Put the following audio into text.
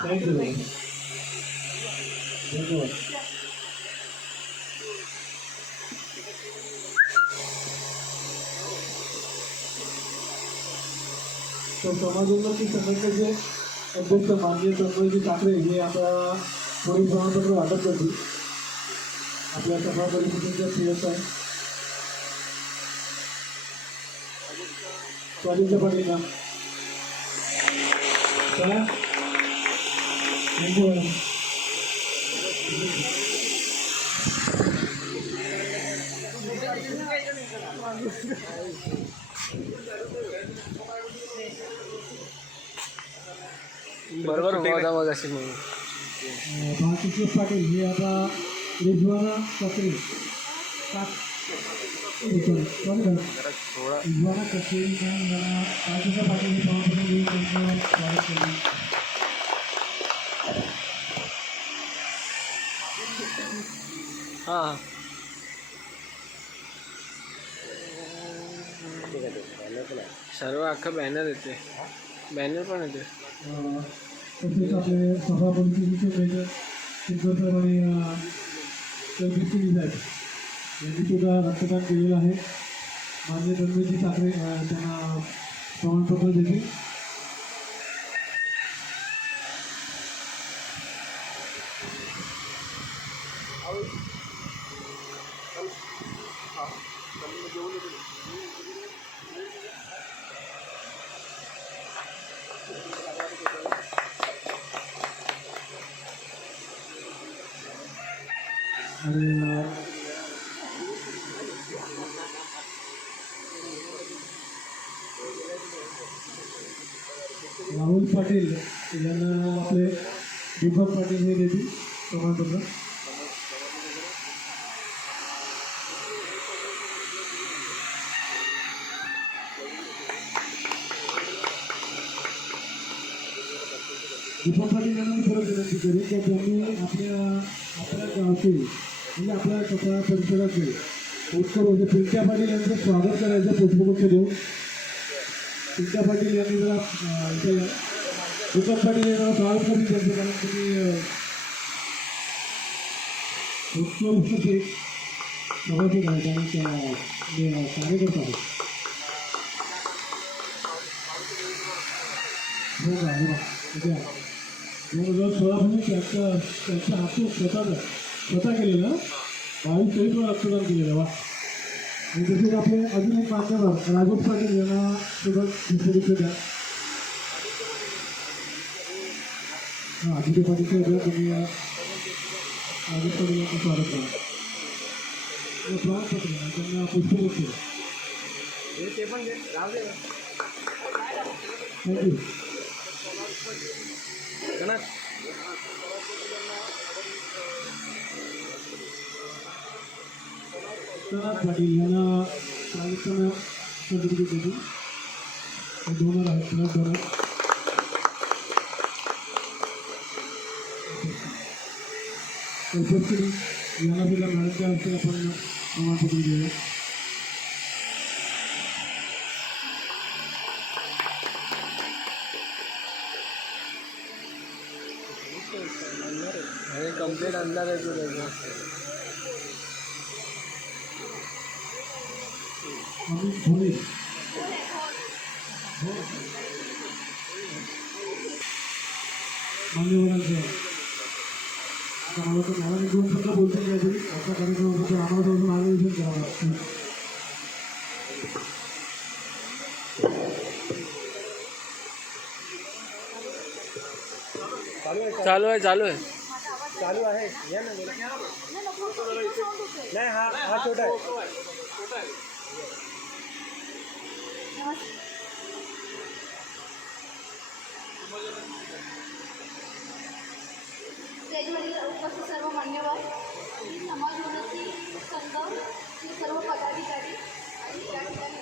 Thank you धन्यवाद. तर समाजोन्नती संघटनेचे अध्यक्ष माननीय तन्मयजी ठाकरे हे आता पुढील प्रमाणपत्र वाटप करतील. आपल्या सभा परिषदेच्या सीएस आहे स्वादिष्ट पाटील का बरोबर होता मग असे म्हणून बाळकृष्ण पाटील हे आता रिजवाना कचरे रिजवाना कचरे मला बाळकृष्ण पाटील हे प्रमाणपत्र देऊन त्यांचं स्वागत केलं. हां सर्व अख्खा बॅनर येते बॅनर पण येते. तसेच आपले सभा परिषदेचे मेजर शिंदे आणि चौधरी साहेब यांनी सुद्धा रक्तदान केलेलं आहे. माननीय तन्मयजी ठाकरे त्यांना प्रमाणपत्र देतील. आणि राहुल पाटील यांना आपले दीपक पाटील हे देतील प्रमाणपत्र. दीपक पाटील यांना मी परत विनंती करेन की त्यांनी आपल्या गावचे म्हणजे आपल्या स्वतः परिसराचे उत्तर म्हणजे पिंट्या पाटील यांचं स्वागत करायचं पुष्पगुच्छ देऊन. पिंट्या पाटील यांनी जरा इथे दीपक पाटील यांना स्वागत करून त्यांचं कारण तुम्ही उत्कृष्ट ते सभासद आहेत आणि कार्यकर्ता आहेत. हो का हो का 2016 त्यांच्या हातून स्वतः केलेलं 22-23 रक्तदान केलेलं वा. आणि तसेच आपले अजून एक मान्यवर राजेश पाटील यांना सुद्धा पुष्पगुच्छ द्या. हां अजित पाटीलचं द्या तुम्ही राजेश पाटील यांचं स्वागत करा. प्रमाणपत्र त्यांना पुष्पगुच्छ थँक्यू. विश्वनाथ पाटील यांना प्राधिकरण सर्टिफिकेट देतील. डोनर आहेत प्लस डोनर. उपस्थित यांना सुद्धा मॅडमच्या हस्ते आपण प्रमाणपत्र देऊया. कंप्लीट अंदाज आहे तो त्याचा. मान्यवरांचं आता मला तर मला दोन शब्द बोलतो काहीतरी आता कार्यक्रमाचं आम्हाला मार्गदर्शन करावं लागतं. चालू आहे चालू आहे या ना नाही हा छोटा आहे. स्टेजवरील उपस्थित सर्व मान्यवर समाज उन्नती संघ सर्व पदाधिकारी आणि या ठिकाणी